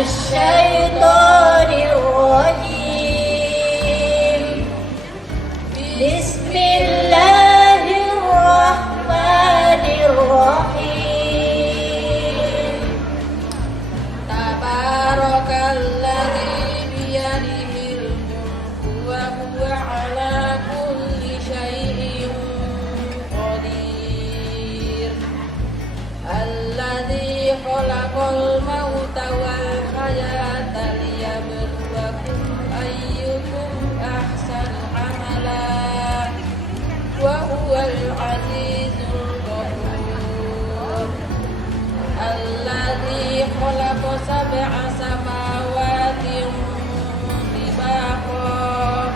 الشيطان الرجيم بسم الله الرحمن الرحيم تبارك الذي بيده الملك وهو على كل شيء قدير الذي خلق الموت والحياة ليبلوكم أيكم أحسن عملا وهو العزيز الغفور الذي خلق 7 سماوات طباقا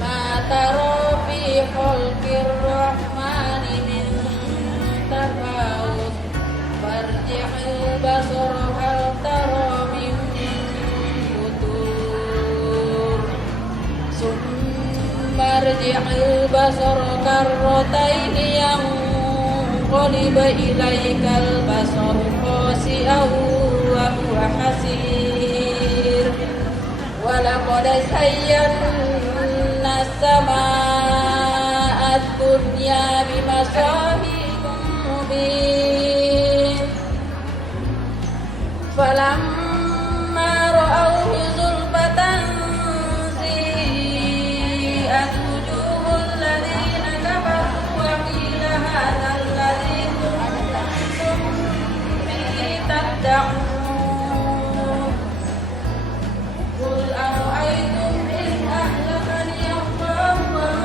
ما ترى في خلق الرحمن من تفاوت فارجع البصر هل ترى من فطور ثم ارجع البصر كرتين ينقلب إليك البصر خاسئا وهو حسير ولقد زينا السماء الدنيا بمصابيح مبين فلما رأوه زلفة سيئت وجوه الذين كفروا وقيل هذا الذي كنتم به تدعون قل أرأيتم إن أهلكني الله ومن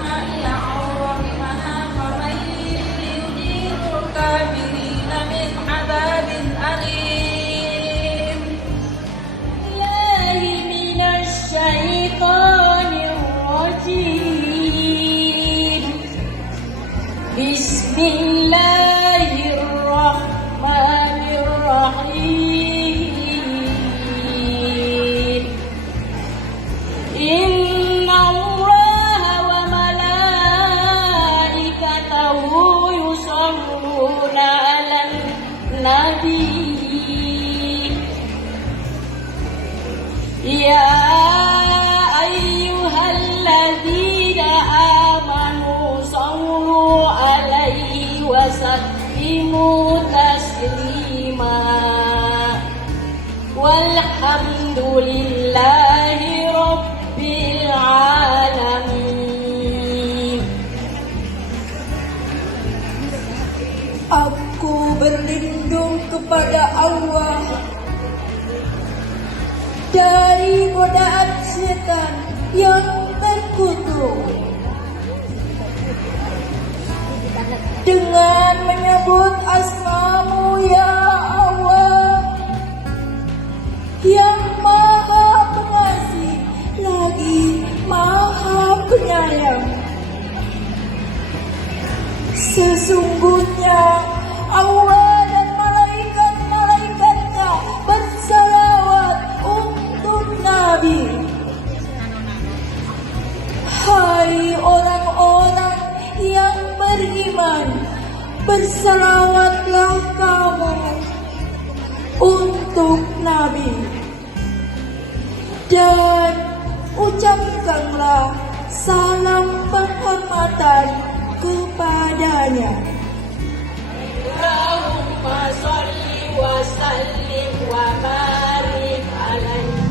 معي أو رحمنا فمن يجير الكافرين من عذاب أليم الله من الشيطان الرجيم بسم الله الرحمن الرحيم إن الله وملائكته يصلون على النبي يا أيها الذين آمنوا صلوا عليه وسلموا تسليما والحمد لله رب العالمين. Aku berlindung kepada Allah dari godaan setan yang terkutuk dengan menyebut asma-Mu ya Allah yang Maha Pengasih lagi Maha Penyayang. Sesungguhnya Allah dan malaikat-malaikatnya bersalawat untuk Nabi. Hai orang-orang yang beriman, bersalawatlah kamu untuk Nabi dan ucapkanlah salam penghormatan kepadanya. Allahumma sholli wa sallim wa barik alaihi.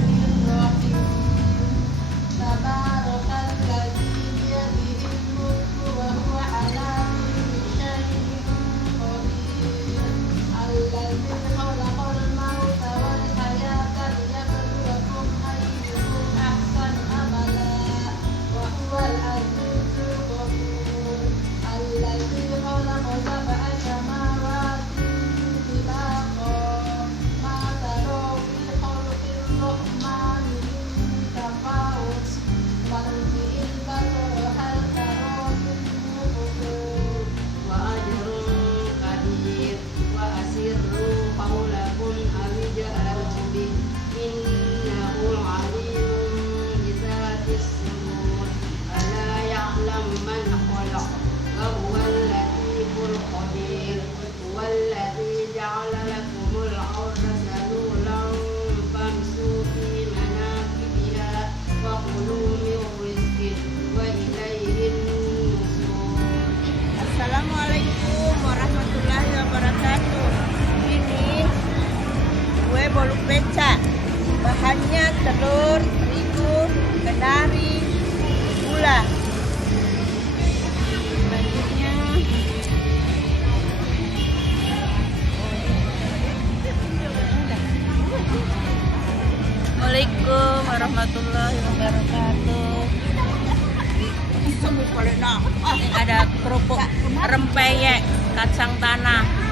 Tabarakalladzi biyadihi al-mulku wa huwa ala kulli shay'in qadir. Alladzi khalaqal mauta wal hayata liyabluwakum ayyukum ahsanu amala wa huwal azizul ghafur. Alladzi khalaqa 7 samawati tibaqa ma tara fi khalqir rahmani min tafawut farji'il basara hal tara min futur wa ajrun qadir wa asirru qawlan beca. Bahannya telur, terigu, kendari, gula. Selanjutnya Assalamualaikum warahmatullahi wabarakatuh. Ini ada kerupuk rempeyek kacang tanah.